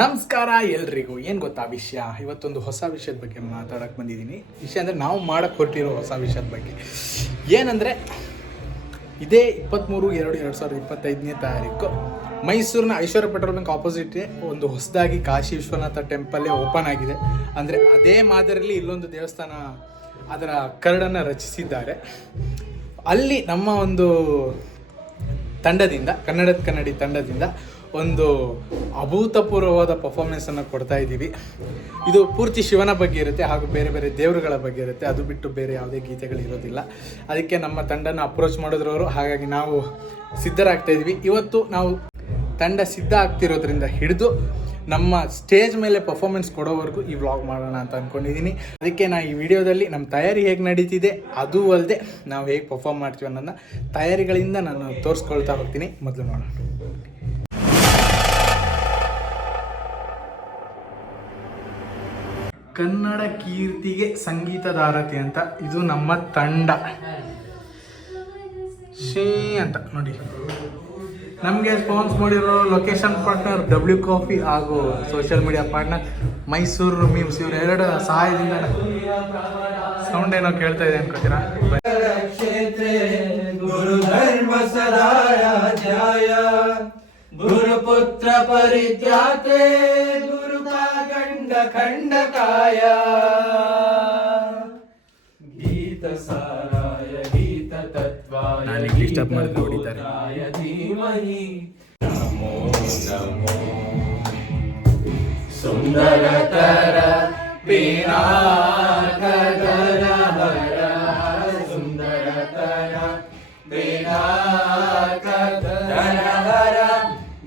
ನಮಸ್ಕಾರ ಎಲ್ರಿಗೂ. ಏನು ಗೊತ್ತಾ ವಿಷಯ, ಇವತ್ತೊಂದು ಹೊಸ ವಿಷಯದ ಬಗ್ಗೆ ಮಾತಾಡೋಕ್ಕೆ ಬಂದಿದ್ದೀನಿ. ವಿಷಯ ಅಂದರೆ ನಾವು ಮಾಡೋಕ್ಕೆ ಹೊರಟಿರೋ ಹೊಸ ವಿಷಯದ ಬಗ್ಗೆ. ಏನಂದರೆ ಇದೇ 23/2/2025 ತಾರೀಕು ಮೈಸೂರಿನ ಐಶ್ವರ್ಯ ಪೆಟ್ರೋಲ್ ಬಂಕ್ ಆಪೋಸಿಟ್ಗೆ ಒಂದು ಹೊಸದಾಗಿ ಕಾಶಿ ವಿಶ್ವನಾಥ ಟೆಂಪಲ್ಲೇ ಓಪನ್ ಆಗಿದೆ. ಅಂದರೆ ಅದೇ ಮಾದರಿಯಲ್ಲಿ ಇಲ್ಲೊಂದು ದೇವಸ್ಥಾನ ಅದರ ಕರಡನ್ನು ರಚಿಸಿದ್ದಾರೆ. ಅಲ್ಲಿ ನಮ್ಮ ಒಂದು ತಂಡದಿಂದ ಕನ್ನಡಿ ತಂಡದಿಂದ ಒಂದು ಅಭೂತಪೂರ್ವವಾದ ಪರ್ಫಾರ್ಮೆನ್ಸನ್ನು ಕೊಡ್ತಾ ಇದ್ದೀವಿ. ಇದು ಪೂರ್ತಿ ಶಿವನ ಬಗ್ಗೆ ಇರುತ್ತೆ ಹಾಗೂ ಬೇರೆ ಬೇರೆ ದೇವರುಗಳ ಬಗ್ಗೆ ಇರುತ್ತೆ. ಅದು ಬಿಟ್ಟು ಬೇರೆ ಯಾವುದೇ ಗೀತೆಗಳು ಇರೋದಿಲ್ಲ. ಅದಕ್ಕೆ ನಮ್ಮ ತಂಡನ ಅಪ್ರೋಚ್ ಮಾಡಿದ್ರವರು, ಹಾಗಾಗಿ ನಾವು ಸಿದ್ಧರಾಗ್ತಾ ಇದ್ವಿ. ಇವತ್ತು ನಾವು ತಂಡ ಸಿದ್ಧ ಆಗ್ತಿರೋದ್ರಿಂದ ಹಿಡಿದು ನಮ್ಮ ಸ್ಟೇಜ್ ಮೇಲೆ ಪರ್ಫಾರ್ಮೆನ್ಸ್ ಕೊಡೋವರೆಗೂ ಈ ವ್ಲಾಗ್ ಮಾಡೋಣ ಅಂತ ಅಂದ್ಕೊಂಡಿದ್ದೀನಿ. ಅದಕ್ಕೆ ನಾನು ಈ ವಿಡಿಯೋದಲ್ಲಿ ನಮ್ಮ ತಯಾರಿ ಹೇಗೆ ನಡೀತಿದೆ, ಅದೂ ಅಲ್ಲದೆ ನಾವು ಹೇಗೆ ಪರ್ಫಾರ್ಮ್ ಮಾಡ್ತೀವಿ ಅನ್ನೋದನ್ನ ತಯಾರಿಗಳಿಂದ ನಾನು ತೋರಿಸ್ಕೊಳ್ತಾ ಹೋಗ್ತೀನಿ. ಮೊದಲು ನೋಡೋಣ. ಕನ್ನಡ ಕೀರ್ತಿಗೆ ಸಂಗೀತದ ಆರತಿ ಅಂತ ಇದು ನಮ್ಮ ತಂಡ. ಶೇ ಅಂತ ನೋಡಿ, ನಮಗೆ ಸ್ಪಾನ್ಸ್ ಮಾಡಿರೋ ಲೊಕೇಶನ್ ಪಾರ್ಟ್ನರ್ ಡಬ್ಲ್ಯೂ ಕಾಫಿ ಹಾಗೂ social media partner Mysuru memes. ಇವ್ರು ಎರಡು ಸಹಾಯದಿಂದ ಸೌಂಡ್ ಏನೋ ಕೇಳ್ತಾ ಇದೆ ಅನ್ಕೋತೀರಾ. ಗುರುಪುತ್ರ ಪರಿತ್ಯಾತೆ ಗುರು ಗಂಡ ಖಂಡಕಾಯ ಗೀತ ಸಾರಾಯ ಗೀತ ತತ್ವಾಯ ಡಿಸ್ಟರ್ಬ್ ಮಾಡಿ ನೋಡಿದ್ದಾರೆ. ಧೀಮಹಿ ನಮೋ ನಮೋ ಸುಂದರತರ ಪಿನಾಕದರ ಹರ ಸುಂದರತರ ಪಿನಾಕದರ ಹರ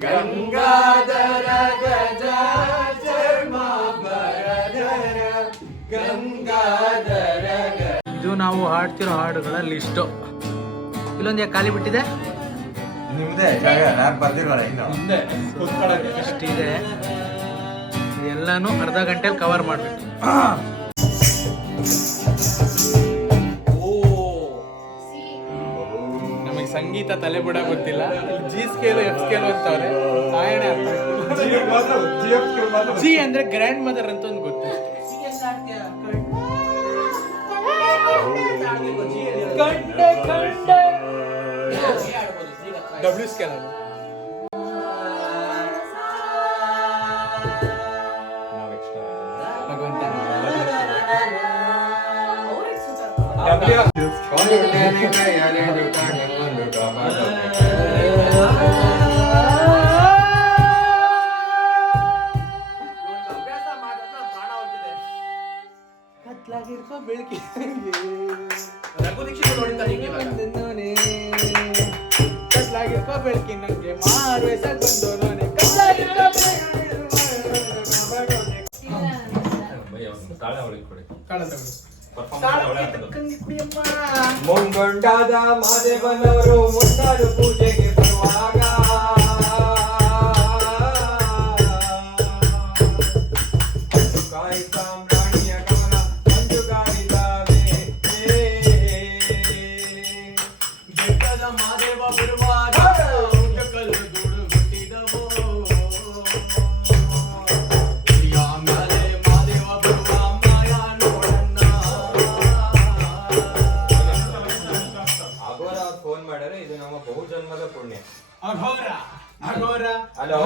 ಗಂಗಾಧರ ಗಜ ಚರ್ಮಾಭರಣಧರ ಗಂಗಾಧರ. ಇದು ನಾವು ಹಾಡ್ತಿರೋ ಹಾಡುಗಳ ಲಿಸ್ಟು. ಇಲ್ಲೊಂದು ಯಾಕೆ ಖಾಲಿ ಬಿಟ್ಟಿದೆ? ನಿಮ್ದೆ ಇಷ್ಟಿದೆ. ಎಲ್ಲಾನು ಅರ್ಧ ಗಂಟೆಲಿ ಕವರ್ ಮಾಡ್ಬೇಕು. ನಮಗೆ ಸಂಗೀತ ತಲೆ ಬಿಡ ಗೊತ್ತಿಲ್ಲ. ಜಿ ಸ್ಕೇಲು ಎಫ್ ಸ್ಕೇಲು ಅಂತವ್ರೆ. ಜಿ ಅಂದ್ರೆ ಗ್ರ್ಯಾಂಡ್ ಮದರ್ ಅಂತ ಒಂದು ಗೊತ್ತು. ಡಬ್ಲ್ಯೂ ಸ್ಕೇಲ್ ಅದು. ಬೆಳಕಿ ಕತ್ಲಾಗಿರ್ಕೋ ಬೆಳಕಿ ನಂಗೆ ಮಾರುವೆ ಬಂದೋನೆ ಮುಂಗೊಂಡಾದ ಮಾದೇವನವರು ಮುಂದಾರು ಪೂಜೆಗೆ ಬರುವಾಗ ರಾಣಿಯ ಕಮಲ ಮಂಜುಗಾರಿದಾವೆ. ಬೆಟ್ಟದ ಮಾದೇವ ಬರುವಾಗ ಕಲ್ಲು ಗೂಡು ಹುಟ್ಟಿದವೋ. ಫೋನ್ ಮಾಡಿದ್ರೆ ಇದು ನಮ್ಮ ಬಹುಜನ್ಮದ ಪುಣ್ಯ. Aghora Aghora hello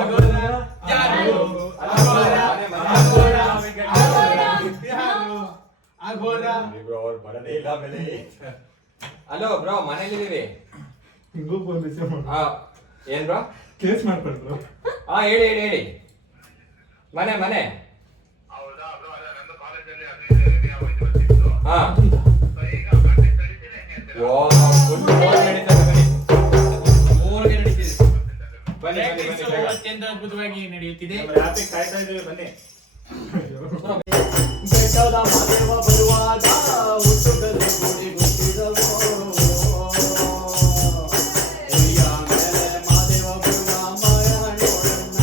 hello bro, ಮನೇಲಿದ್ದೀವಿ. ಏನ್ ಬ್ರೋ ಕೇಸ್ ಮಾಡ್ಕೊಂಡ್ರು? ಹೇಳಿ ಹೇಳಿ ಹೇಳಿ. ಮನೆ ಮನೆ ಹಾ ಅತ್ಯಂತ ಅದ್ಭುತವಾಗಿ ನಡೆಯುತ್ತಿದೆ. ಬೆಟ್ಟದ ಮಾದೇವ ಬರುವಾಗ ಹುಟ್ಟುಗಲ್ಲು ಗುಡಿ ಗುಟ್ಟಿದವೋ. ಮಾದೇವ ಬರುವ ಮಾಯ ನೋಡಣ್ಣ.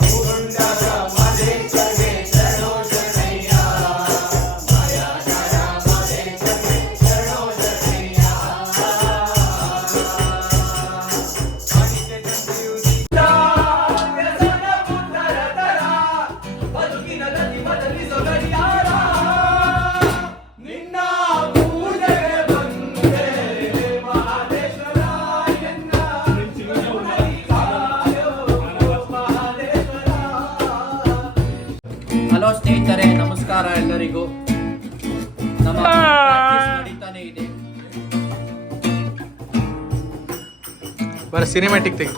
ಮೂಗೊಂಡರ ಮದೇಶಗೆ ಶರಣೋ ಶರಣಯ್ಯ. ಮಾಯಾಜರ ಮದೇಶಗೆ ಶರಣೋ ಶರಣಯ್ಯ. ಎಲ್ಲರಿಗೂ ನಮ್ಮ practice ನಡೀತಾನೆ ಇದೆ. ಬರ ಸಿನಿಮ್ಯಾಟಿಕ್ ತೆಗಿ.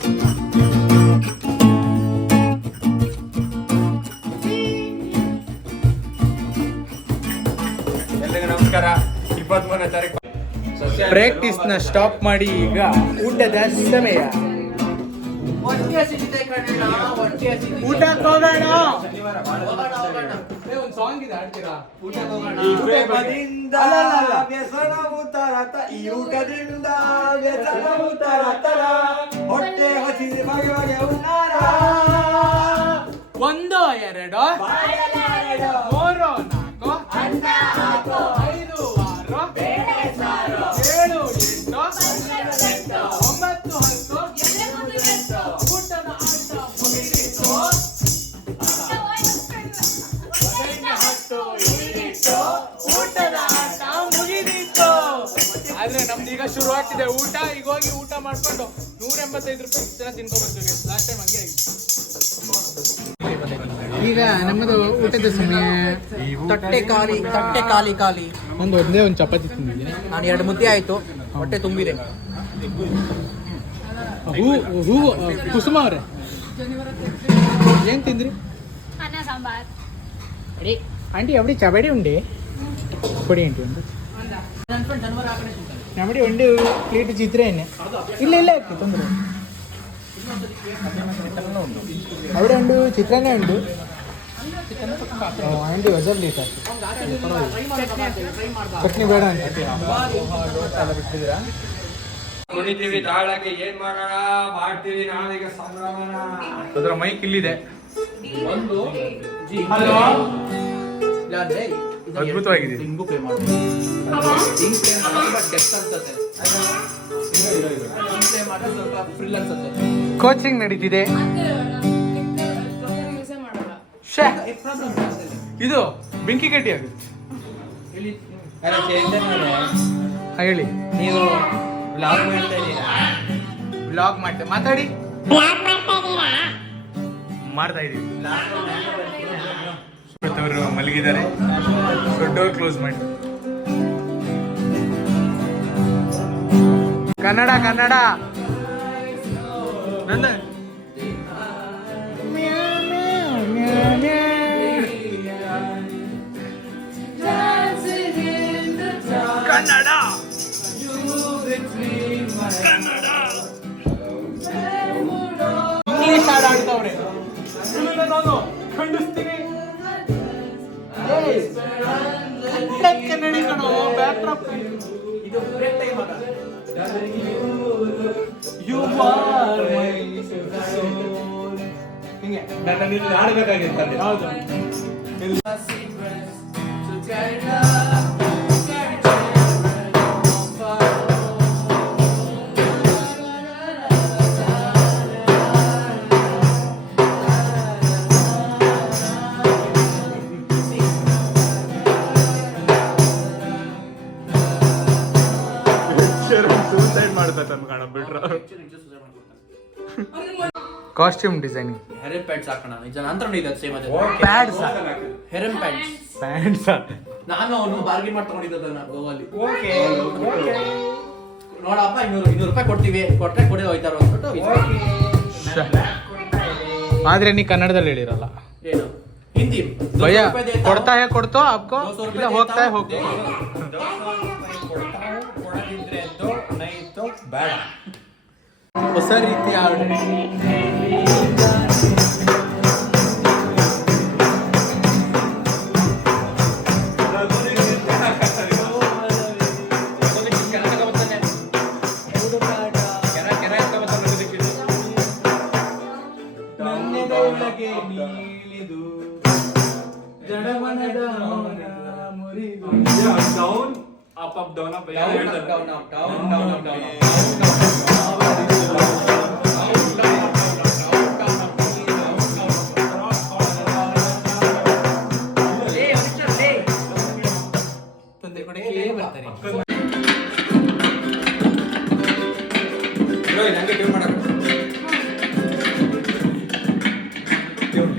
ಎಲ್ರಿಗೂ ನಮಸ್ಕಾರ. 23ನೇ ತಾರೀಕು ಪ್ರಾಕ್ಟೀಸ್ ನ ಸ್ಟಾಪ್ ಮಾಡಿ ಈಗ ಊಟದ ಸಮಯ. ಹೊಟ್ಟೆ ಹಸಿದಿದೆ ಕಣಣ್ಣ, ಹೊಟ್ಟೆ ಹಸಿದಿದೆ. ಊಟಕ್ಕೆ ಹೋಗೋಣ. ಹೋಗೋಣ. ಒಂದು ಸಾಂಗ್ ಇದೆ, ಹಾಡ್ತೀರಾ? ಊಟಕ್ಕೆ ಹೋಗೋಣ. ಈ ಪ್ರೇಮದಿಂದ ವ್ಯಸನವು ತರತ, ಈ ಊಟದಿಂದ ವ್ಯಸನವು ತರತರ, ಹೊಟ್ಟೆ ಹಸಿದೆ ಬಗೆ ಬಗೆ ಉನ್ನಾರ. ಒಂದು ಎರಡು ಮೂರು ನಾಲ್ಕು ಐದು ಆರು ಏಳು ಎಂಟು ಒಂಬತ್ತು ಹತ್ತು ಊಟದ ಆಟ ಮುಗಿದಿತ್ತು. ಹತ್ತು ಇಳಿದಿತ್ತು, ಊಟದ ಆಟ ಮುಗಿದಿತ್ತು. ಆದ್ರೆ ನಮ್ದು ಈಗ ಶುರು ಆಗ್ತಿದೆ ಊಟ. ಈಗ ಹೋಗಿ ಊಟ ಮಾಡ್ಕೊಂಡು 185 ರೂಪಾಯಿ ಜನ ತಿನ್ಕೊಂಡ್ಬರ್ತೀವಿ. ಲಾಸ್ಟ್ ಟೈಮ್ ಹಂಗೆ ಆಗಿತ್ತು. ಈಗ ನಮ್ಮದು ಊಟದ ಸಮಯ. ತಟ್ಟೆ ಖಾಲಿ. ಒಂದೇ ಒಂದು ಚಪಾತಿ ತಿಂದಿದ್ದೀನಿ. ನಾನು 2 ಮುದ್ದೆ ಆಯ್ತು, ಹೊಟ್ಟೆ ತುಂಬಿದೆ. ಹೂ ಕುಸುಮ ಅವ್ರೆ ಏನ್ ತಿಂದ್ರಿ? ಅನ್ನ ಸಾಂಬಾರ್. ಆಂಟಿ ಎವಡಿ ಚಬಡಿ ಉಂಡೆ ಕೊಡಿ ಆಂಟಿ ಉಂಡು ನಮ್ಮಡಿ ಉಂಡು ಪ್ಲೇಟ್ ಚಿತ್ರೆ ಎಣ್ಣೆ ಇಲ್ಲ ಯಾಕೆ ತೊಂದರೆ അവിടെ ഉണ്ട് ചിത്രന്നെ ഉണ്ട് ಆಂಟಿ ಹೊಸ ಪ್ಲೇಟ್ ಚಟ್ನಿ ಬೇಡ ಅಂತ ಬಿಟ್ಟಿದ್ದೀರಾ? ಕುಣಿತೀವಿ ತಾಳಕ್ಕೆ, ಏನ್ ಮಾಡೋಣ ಮಾಡ್ತೀವಿ ನಾವೀಗ ಸಂಭ್ರಮನ. ಅದರ ಮೈಕ್ ಇಲ್ಲಿದೆ. ಹಲೋ. ಅದ್ಭುತವಾಗಿದೆ. ಹಿಂಗು ಪ್ಲೇ ಮಾಡ್ಬೋದು. ಹಿಂಗ್ ಪ್ಲೇ ಮಾಡಿದ್ರೆ ಡೆಪ್ತ್ ಅನ್ಸುತ್ತೆ. ಹಿಂಗ್ ಪ್ಲೇ ಮಾಡಿದ್ರೆ ಸ್ವಲ್ಪ ಫ್ರಿಲ್ ಅನ್ಸುತ್ತೆ. ಕೋಚಿಂಗ್ ನಡೀತಿದೆ. ಶ್ಯಾ. ಇದು ಬೆಂಕಿ ಕಟ್ಟಿ ಆಗುತ್ತೆ. ಹೇಳಿ. ನೀವು ಬ್ಲಾಗ್ ಮಾಡ್ತಾ ಇದ್ದೀರಾ? ಬ್ಲಾಗ್ ಮಾಡ್ತೇವೆ. ಮಾತಾಡಿ. ಮಾಡ್ತಾ ಇದೀವಿ. ಅವರು ಮಲಗಿದ್ದಾರೆ. ಡೋರ್ ಕ್ಲೋಸ್ ಮಾಡಿ. ಕನ್ನಡ ನನ್ನ ಕನ್ನಡ ಇಂಗ್ಲಿಷ್ ಹಾಡು ಆಡ್ತವ್ರೆ. ನಾನು ಖಂಡಿಸ್ತೀನಿ. ಕನ್ನಡಿ ಕಣೋ, ಬ್ಯಾಕ್ಡ್ರಾಪ್ ಇದು ಬ್ರೇಕ್ ಟೈಮ್ ಆಗ. ಹಿಂಗೆ ನನ್ನ ನಿನ್ನ ಆಡ್ಬೇಕಾಗಿತ್ತು. ಹೌದು. Costume designing. ಹೆರನ್ ಪ್ಯಾಂಟ್ಸ್ ಹಾಕೋಣ. ನಿಜ ನಂತರ ಇದೆ ಸೇಮ್ ಅದೇ. Pads ಹೆರನ್ pants. ಪ್ಯಾಂಟ್ಸ್ ನಾನು ಅವನು ಬಾರ್ಗೇನ್ ಮಾಡಿ ತಗೊಂಡಿದ್ದ ಗೋವಾಲಿ. ಓಕೆ ನೋಡಪ್ಪ 200 ರೂಪಾಯಿ ಕೊಡ್ತೀವಿ, ಕೊಟ್ಟರೆ ಕೊಡಿ ಹೋಯ್ತಾರ ಅಂದ್ಬಿಟ್ಟು. ಆದ್ರೆ ನೀ ಕನ್ನಡದಲ್ಲಿ ಹೇಳಿರಲ್ಲ. ಏನು ಹಿಂದಿ ಭಯ ಕೊಡ್ತಾ ಹೇ ಕೊಡ್ತೋ ಆಪ್ಕೋ ಇಲ್ಲ ಹೋಗ್ತಾ ಹೇ ಹೋಗ್ತೋ. ಕೊಡದಿದ್ರೆ ನೈತು ಬೇಡ. ಹೊಸ ರೀತಿಯ ಹಾಡು. Down up up down up ನಂಗೆ ಟ್ಯೂನ್ ಮಾಡಕ್ಕೆ ಟ್ಯೂನ್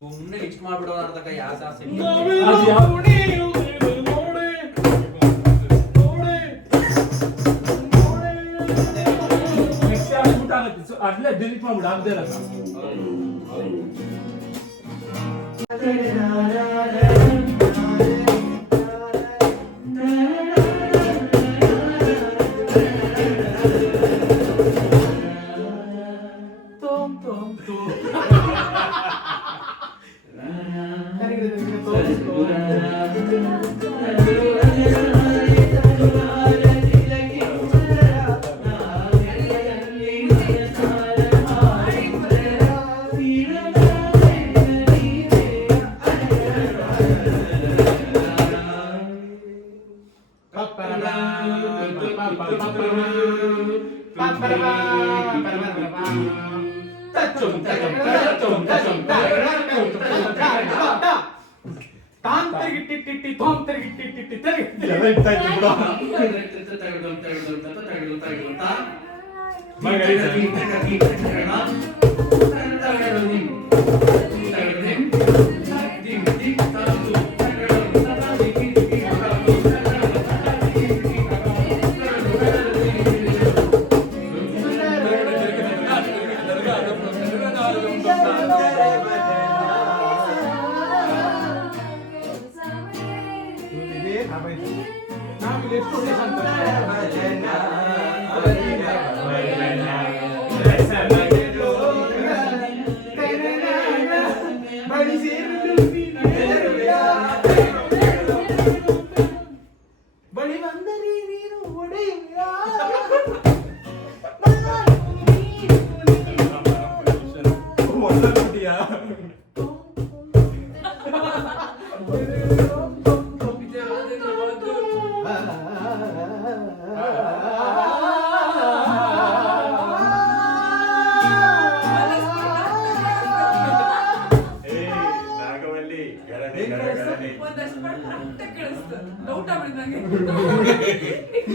ಸುಮ್ಮನೆ ಇಷ್ಟ ಮಾಡ್ಬಿಡೋಣ ಅಂತಕ ಯಾವ ಸಾಸ್ ಅಲ್ಲೇ ಡಿಲೀಟ್ ಮಾಡ್ಬಿಡು ಆಗದೆ ಇಲ್ಲ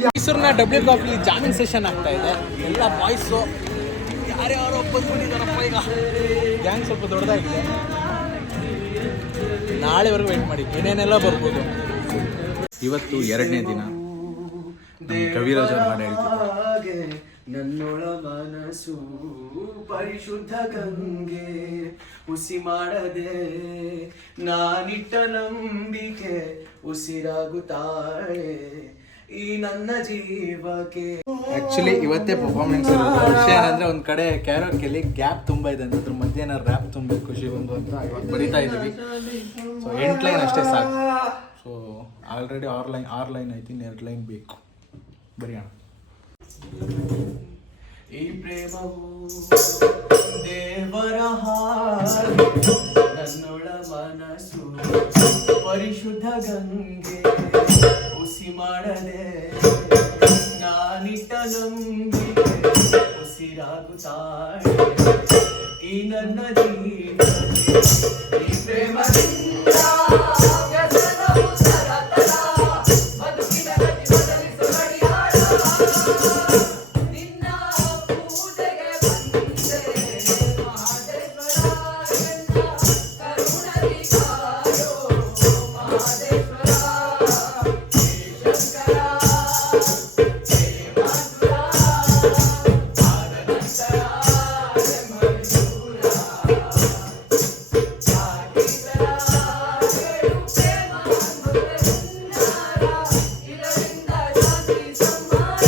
ಮೈಸೂರಿನ ಡಬ್ಲ್ಯೂ ಕಾಫಿ ಜಾಮಿಂಗ್ ಸೆಷನ್ ಆಗ್ತಾ ಇದೆ. ಎಲ್ಲ ಬಾಯ್ಸು ಯಾರ್ಯಾರೋ ಬಂದ್ಬಿಟ್ಟಿದಾರಪ್ಪ. ಈಗ ಗ್ಯಾಂಗ್ ಸ್ವಲ್ಪ ದೊಡ್ಡದಾಗಿದೆ. ನಾಳೆವರೆಗೂ ವೇಟ್ ಮಾಡಿ, ಏನೇನೆಲ್ಲ ಬರ್ಬೋದು. ಇವತ್ತು 2ನೇ ದಿನ. ಕವಿರಾಜ್ ಅವ್ರು ಹಾಡು ಹೇಳ್ತಿದ್ದಾರೆ. ನನ್ನೊಳ ಮನಸ್ಸು ಪರಿಶುದ್ಧ ಗಂಗೆ ಉಸಿ ಮಾಡದೆ ನಾನಿಟ್ಟ ನಂಬಿಕೆ ಉಸಿರಾಗುತ್ತಾಳೆ ಈ ನನ್ನ ಜೀವಕ್ಕೆ. ಆ್ಯಕ್ಚುಲಿ ಇವತ್ತೇ ಪರ್ಫಾರ್ಮೆನ್ಸ್ ಇರೋದು. ವಿಷಯ ಏನಂದರೆ ಒಂದು ಕಡೆ ಕ್ಯಾರೋಕೆಲಿ ಗ್ಯಾಪ್ ತುಂಬ ಇದೆ ಅಂತ, ಅದ್ರ ಮಧ್ಯೆ ಏನಾರು ರ್ಯಾಪ್ ತುಂಬ ಖುಷಿ ಬಂದು ಅಂತ ಇವಾಗ ಬರಿತಾ ಇದ್ದೀವಿ. ಸೊ 8 ಲೈನ್ ಅಷ್ಟೇ ಸಾಕು. ಸೊ ಆಲ್ರೆಡಿ 6 ಲೈನ್ ಐತಿ, 2 ಲೈನ್ ಬೇಕು. ಬರೆಯೋಣ. ಈ ಪ್ರೇಮವು ದೇವರ ಹಾಗೆ ನನ್ನೊಳ ಮನಸ್ಸು ಪರಿಶುದ್ಧ ಗಂಗೆ ಉಸಿ ಮಾಡದೆ ನಾನಿಟ್ಟ ನಂಬಿಕೆ ಉಸಿರಾಗುತ್ತಾಳೆ ಈ ನನ್ನ ಜೀವ. ಈ ಪ್ರೇಮದಿಂದ ವ್ಯಸನವು ತರತರ ಬದುಕಿನ ಗತಿ ಬದಲಿಸು ಗಡಿಯಾರ. ನಿನ್ನ ಪೂಜೆಗೆ ಬಂದೆ ಮಹಾದೇಶ್ವರ ಕರುಣದಿ ಕಾಯೋ ಮಹಾದೇಶ್ವರ ಶಂಕರ ದೇವಾಸುರ ಆನಂತರ ಮಧುರ ಜಾತಿತರ ಕೇಳು ಪ್ರೇಮ ಮಧುರ ಇದರಿಂದ ಶಾಂತಿ ಸಂಹಾರ.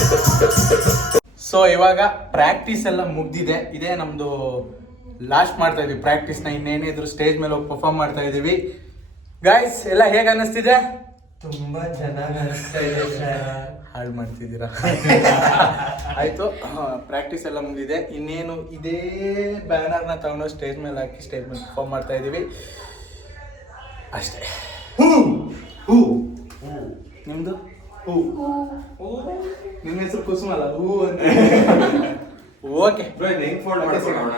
ಸೊ ಇವಾಗ ಪ್ರಾಕ್ಟೀಸ್ ಎಲ್ಲ ಮುಗ್ದಿದೆ. ಇದೇ ನಮ್ಮದು ಲಾಸ್ಟ್ ಮಾಡ್ತಾ ಇದೀವಿ ಪ್ರಾಕ್ಟೀಸ್ನ. ಇನ್ನೇನಿದ್ರು ಸ್ಟೇಜ್ ಮೇಲೆ ಹೋಗಿ ಪರ್ಫಾರ್ಮ್ ಮಾಡ್ತಾ ಇದೀವಿ. ಗೈಸ್ ಎಲ್ಲ ಹೇಗೆ ಅನ್ನಿಸ್ತಿದೆ? ತುಂಬಾ ಚೆನ್ನಾಗಿ ಅನಿಸ್ತಾ ಇದೆ ಸರ್. ಹಾಳು ಮಾಡ್ತಿದ್ದೀರಾ. ಆಯಿತು, ಪ್ರಾಕ್ಟೀಸ್ ಎಲ್ಲ ಮುಗಿದಿದೆ. ಇನ್ನೇನು ಇದೇ ಬ್ಯಾನರ್ನ ತಗೊಂಡು ಸ್ಟೇಜ್ ಮೇಲೆ ಹಾಕಿ ಸ್ಟೇಜ್ ಮೇಲೆ ಪರ್ಫಾರ್ಮ್ ಮಾಡ್ತಾ ಇದ್ದೀವಿ. ಅಷ್ಟೇ. ಹೂ ಹೂ ನಿಮ್ದು ಹೂ ನಿಮ್ಮ ಹೆಸರು ಕುಸುಮ ಅಲ್ಲ, ಹೂ ಅಂತ. ಓಕೆ ಬ್ರೋ ಇದು ಹೆಂಗ್ ಫೋಲ್ಡ್ ಮಾಡ್ಕೊಳ್ಳೋಣ